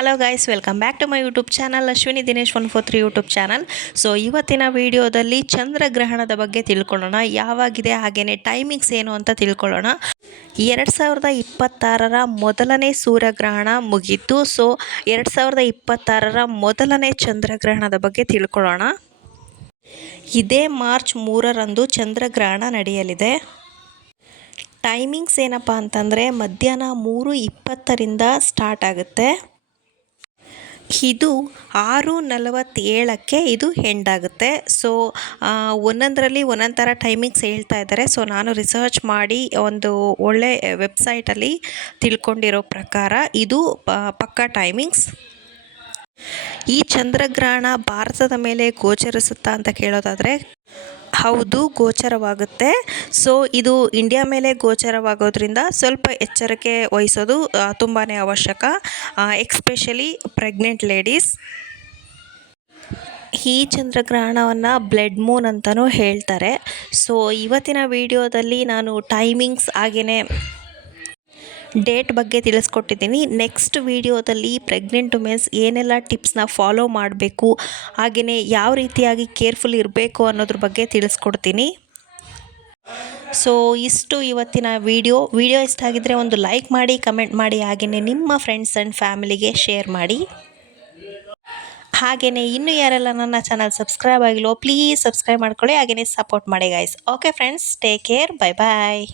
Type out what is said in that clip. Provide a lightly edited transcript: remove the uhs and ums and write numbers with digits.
Hello guys, welcome back to my YouTube channel Ashwini Dinesh 143 YouTube channel. So ಇವತ್ತಿನ ವಿಡಿಯೋದಲ್ಲಿ ಚಂದ್ರಗ್ರಹಣದ ಬಗ್ಗೆ ತಿಳ್ಕೊಳ್ಳೋಣ. ಯಾವಾಗಿದೆ, ಹಾಗೆಯೇ ಟೈಮಿಂಗ್ಸ್ ಏನು ಅಂತ ತಿಳ್ಕೊಳ್ಳೋಣ. 2026ರ ಮೊದಲನೇ ಸೂರ್ಯಗ್ರಹಣ ಮುಗೀತು. ಸೊ 2026ರ ಮೊದಲನೇ ಚಂದ್ರಗ್ರಹಣದ ಬಗ್ಗೆ ತಿಳ್ಕೊಳ್ಳೋಣ. ಇದೇ ಮಾರ್ಚ್ 3ರಂದು ಚಂದ್ರಗ್ರಹಣ ನಡೆಯಲಿದೆ. ಟೈಮಿಂಗ್ಸ್ ಏನಪ್ಪ ಅಂತಂದರೆ ಮಧ್ಯಾಹ್ನ 3:20ರಿಂದ ಸ್ಟಾರ್ಟ್ ಆಗುತ್ತೆ. ಇದು 6:47ಕ್ಕೆ ಇದು ಎಂಡ್ ಆಗುತ್ತೆ. ಸೊ ಒಂದೊಂದರಲ್ಲಿ ಒಂದೊಂದು ಥರ ಟೈಮಿಂಗ್ಸ್ ಹೇಳ್ತಾ ಇದ್ದಾರೆ. ಸೊ ನಾನು ರಿಸರ್ಚ್ ಮಾಡಿ ಒಂದು ಒಳ್ಳೆ ವೆಬ್ಸೈಟಲ್ಲಿ ತಿಳ್ಕೊಂಡಿರೋ ಪ್ರಕಾರ ಇದು ಪಕ್ಕಾ ಟೈಮಿಂಗ್ಸ್. ಈ ಚಂದ್ರಗ್ರಹಣ ಭಾರತದ ಮೇಲೆ ಗೋಚರಿಸುತ್ತಾ ಅಂತ ಕೇಳೋದಾದರೆ ಹೌದು, ಗೋಚರವಾಗುತ್ತೆ. ಸೊ ಇದು ಇಂಡಿಯಾ ಮೇಲೆ ಗೋಚರವಾಗೋದ್ರಿಂದ ಸ್ವಲ್ಪ ಎಚ್ಚರಿಕೆ ವಹಿಸೋದು ತುಂಬಾ ಅವಶ್ಯಕ, ಎಕ್ಸ್ಪೆಷಲಿ ಪ್ರೆಗ್ನೆಂಟ್ ಲೇಡೀಸ್. ಈ ಚಂದ್ರಗ್ರಹಣವನ್ನು ಬ್ಲಡ್ ಮೂನ್ ಅಂತಲೂ ಹೇಳ್ತಾರೆ. ಸೊ ಇವತ್ತಿನ ವಿಡಿಯೋದಲ್ಲಿ ನಾನು ಟೈಮಿಂಗ್ಸ್ ಹಾಗೆಯೇ ಡೇಟ್ ಬಗ್ಗೆ ತಿಳಿಸ್ಕೊಟ್ಟಿದ್ದೀನಿ. ನೆಕ್ಸ್ಟ್ ವಿಡಿಯೋದಲ್ಲಿ ಪ್ರೆಗ್ನೆಂಟ್ ವುಮೆನ್ಸ್ ಏನೆಲ್ಲ ಟಿಪ್ಸ್ನ ಫಾಲೋ ಮಾಡಬೇಕು, ಹಾಗೆಯೇ ಯಾವ ರೀತಿಯಾಗಿ ಕೇರ್ಫುಲ್ ಇರಬೇಕು ಅನ್ನೋದ್ರ ಬಗ್ಗೆ ತಿಳಿಸ್ಕೊಡ್ತೀನಿ. ಸೊ ಇಷ್ಟು ಇವತ್ತಿನ ವಿಡಿಯೋ ಇಷ್ಟ ಆಗಿದ್ದರೆ ಒಂದು ಲೈಕ್ ಮಾಡಿ, ಕಮೆಂಟ್ ಮಾಡಿ, ಹಾಗೆಯೇ ನಿಮ್ಮ ಫ್ರೆಂಡ್ಸ್ ಆ್ಯಂಡ್ ಫ್ಯಾಮಿಲಿಗೆ ಶೇರ್ ಮಾಡಿ. ಹಾಗೆಯೇ ಇನ್ನೂ ಯಾರೆಲ್ಲ ನನ್ನ ಚಾನಲ್ ಸಬ್ಸ್ಕ್ರೈಬ್ ಆಗಿಲ್ಲೋ ಪ್ಲೀಸ್ ಸಬ್ಸ್ಕ್ರೈಬ್ ಮಾಡ್ಕೊಳ್ಳಿ, ಹಾಗೆಯೇ ಸಪೋರ್ಟ್ ಮಾಡಿ guys. Okay friends, take care, bye ಬಾಯ್.